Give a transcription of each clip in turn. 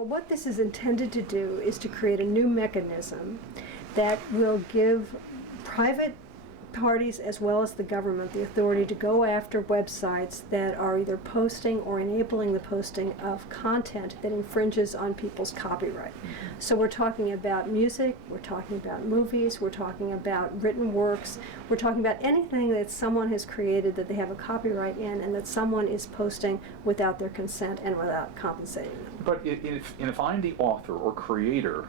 Well, what this is intended to do is to create a new mechanism that will give private parties as well as the government the authority to go after websites that are either posting or enabling the posting of content that infringes on people's copyright. So we're talking about music, we're talking about movies, we're talking about written works, we're talking about anything that someone has created that they have a copyright in and that someone is posting without their consent and without compensating them. But if I'm the author or creator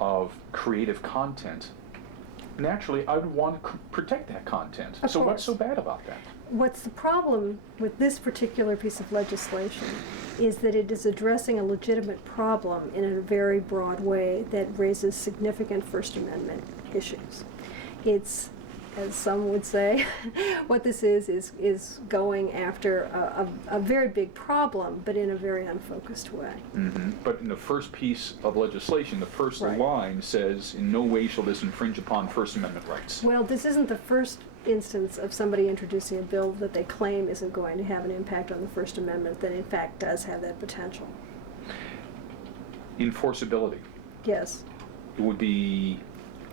of creative content, naturally I would want to protect that content. So what's so bad about that? What's the problem with this particular piece of legislation is that it is addressing a legitimate problem in a very broad way that raises significant First Amendment issues. It's, as some would say, what this is going after a very big problem, but in a very unfocused way. But in the first piece of legislation, the first line says, in no way shall this infringe upon First Amendment rights. Well, this isn't the first instance of somebody introducing a bill that they claim isn't going to have an impact on the First Amendment that in fact does have that potential. Enforceability. Yes. It would be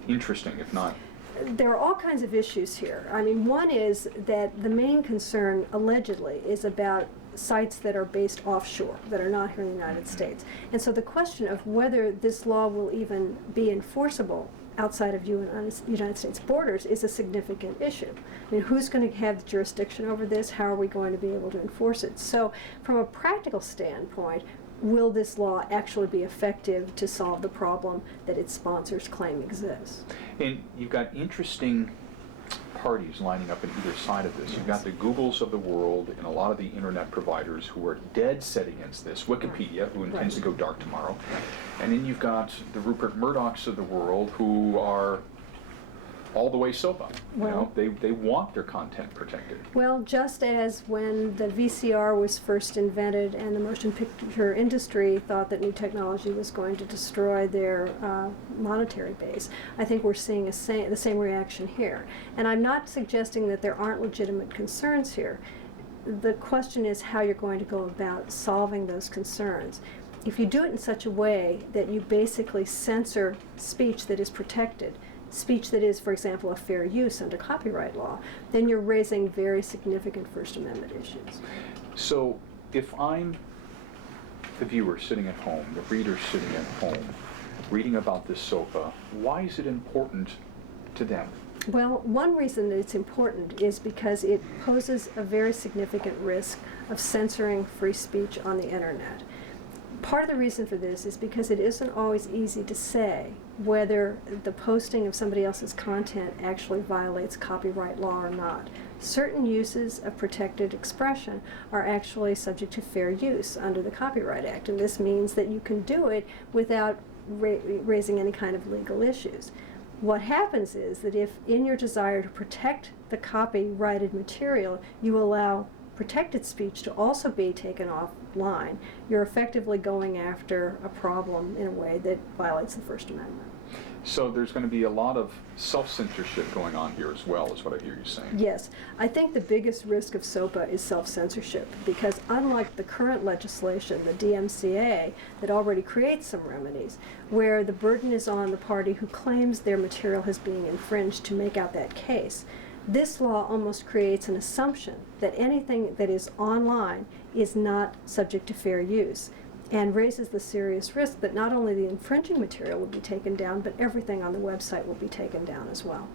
interesting, if not. There are all kinds of issues here. I mean, one is that the main concern, allegedly, is about sites that are based offshore, that are not here in the United States. And so the question of whether this law will even be enforceable outside of United States borders is a significant issue. I mean, who's going to have jurisdiction over this? How are we going to be able to enforce it? So from a practical standpoint, will this law actually be effective to solve the problem that its sponsors claim exists? And you've got interesting parties lining up on either side of this. You've got the Googles of the world and a lot of the internet providers who are dead set against this. Wikipedia, who intends to go dark tomorrow. And then you've got the Rupert Murdochs of the world who are all the way SOPA. Well, they want their content protected. Well, just as when the VCR was first invented and the motion picture industry thought that new technology was going to destroy their monetary base, I think we're seeing the same reaction here. And I'm not suggesting that there aren't legitimate concerns here. The question is how you're going to go about solving those concerns. If you do it in such a way that you basically censor speech that is protected, speech that is, for example, a fair use under copyright law, then you're raising very significant First Amendment issues. So if I'm the viewer sitting at home, the reader sitting at home, reading about this SOPA, why is it important to them? Well, one reason that it's important is because it poses a very significant risk of censoring free speech on the internet. Part of the reason for this is because it isn't always easy to say whether the posting of somebody else's content actually violates copyright law or not. Certain uses of protected expression are actually subject to fair use under the Copyright Act, and this means that you can do it without raising any kind of legal issues. What happens is that if in your desire to protect the copyrighted material you allow protected speech to also be taken offline, you're effectively going after a problem in a way that violates the First Amendment. So there's going to be a lot of self-censorship going on here as well, is what I hear you saying. Yes. I think the biggest risk of SOPA is self-censorship, because unlike the current legislation, the DMCA, that already creates some remedies, where the burden is on the party who claims their material is being infringed to make out that case, this law almost creates an assumption that anything that is online is not subject to fair use, and raises the serious risk that not only the infringing material will be taken down, but everything on the website will be taken down as well.